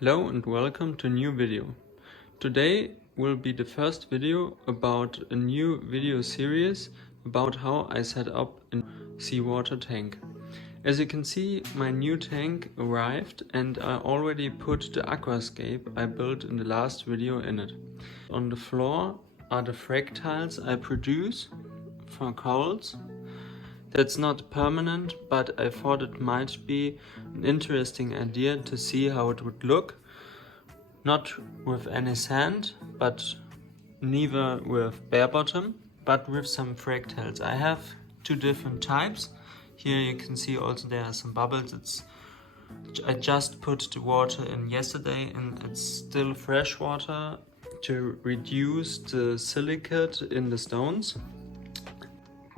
Hello and welcome to a new video. Today will be the first video about a new video series about how I set up a seawater tank. As you can see, my new tank arrived and I already put the aquascape I built in the last video in it. On the floor are the frag tiles I produce for corals. That's not permanent, but I thought it might be an interesting idea to see how it would look. Not with any sand, but neither with bare bottom, but with some frag tiles. I have two different types. Here you can see also there are some bubbles. I just put the water in yesterday and it's still fresh water to reduce the silicate in the stones.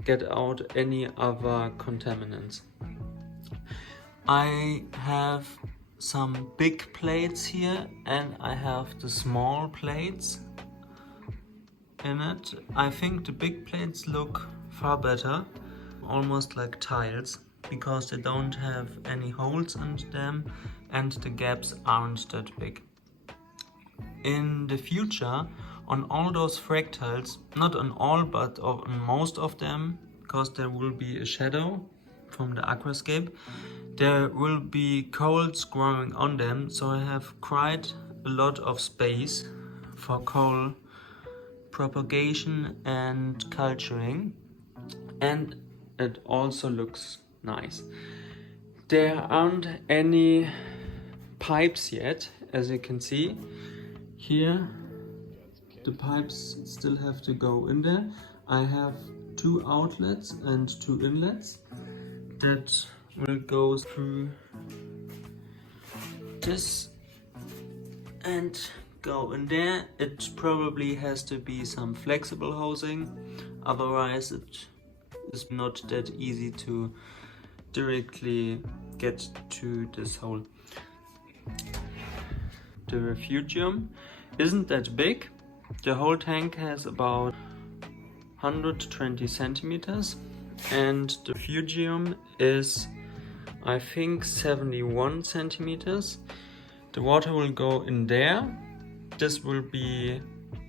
Get out any other contaminants. I have some big plates here and I have the small plates in it. I think the big plates look far better, almost like tiles, because they don't have any holes in them and the gaps aren't that big. In the future, on all those frag tiles, not on all but on most of them, because there will be a shadow from the aquascape, there will be corals growing on them, so I have quite a lot of space for coral propagation and culturing, and it also looks nice. There aren't any pipes yet, as you can see. Here the pipes still have to go in there. I have two outlets and two inlets that will go through this and go in there. It probably has to be some flexible hosing, otherwise it is not that easy to directly get to this hole. The refugium isn't that big. The whole tank has about 120 centimeters and the refugium is, I think, 71 centimeters. The water will go in there. This will be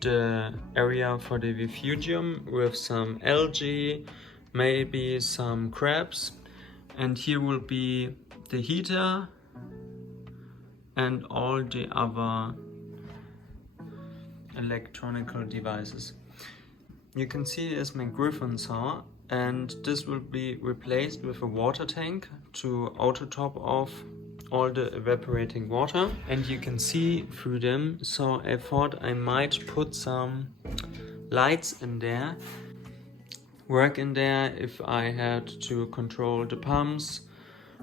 the area for the refugium with some algae, maybe some crabs, and here will be the heater and all the other electronical devices. You can see is my griffin saw, and this will be replaced with a water tank to auto top off all the evaporating water, and you can see through them, so I thought I might put some lights in there, work in there if I had to control the pumps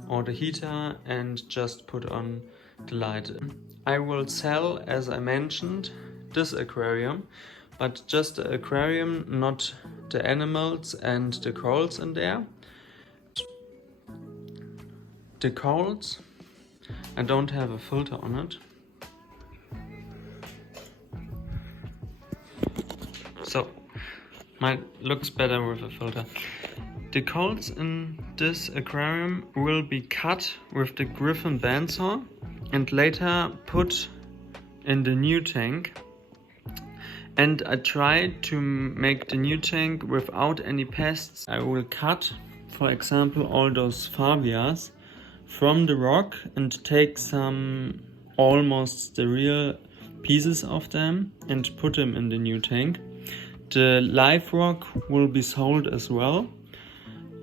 or the heater, and just put on the light. I will sell, as I mentioned, this aquarium, but just the aquarium, not the animals and the corals in there. The corals, I don't have a filter on it, so mine looks better with a filter. The corals in this aquarium will be cut with the griffin bandsaw and later put in the new tank. And I tried to make the new tank without any pests. I will cut, for example, all those favias from the rock and take some almost sterile pieces of them and put them in the new tank. The live rock will be sold as well.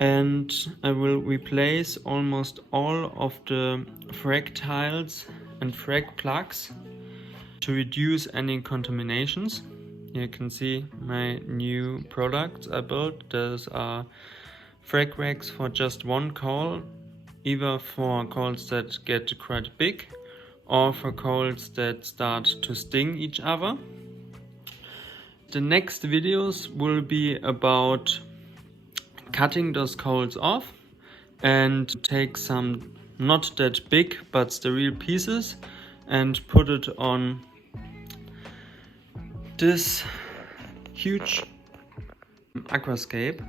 And I will replace almost all of the frag tiles and frag plugs to reduce any contaminations. You can see my new products I built. Those are frag racks for just one coral, either for corals that get quite big or for corals that start to sting each other. The next videos will be about cutting those corals off and take some not that big but sterile pieces and put it on this huge aquascape.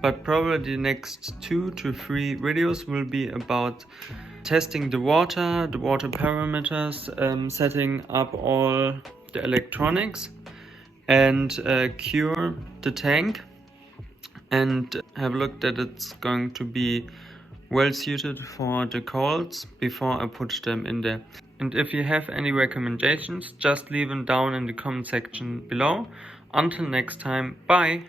But probably the next 2 to 3 videos will be about testing the water parameters, setting up all the electronics, and cure the tank, and have a look that it's going to be well suited for the colds before I put them in there. And if you have any recommendations, just leave them down in the comment section below. Until next time, bye!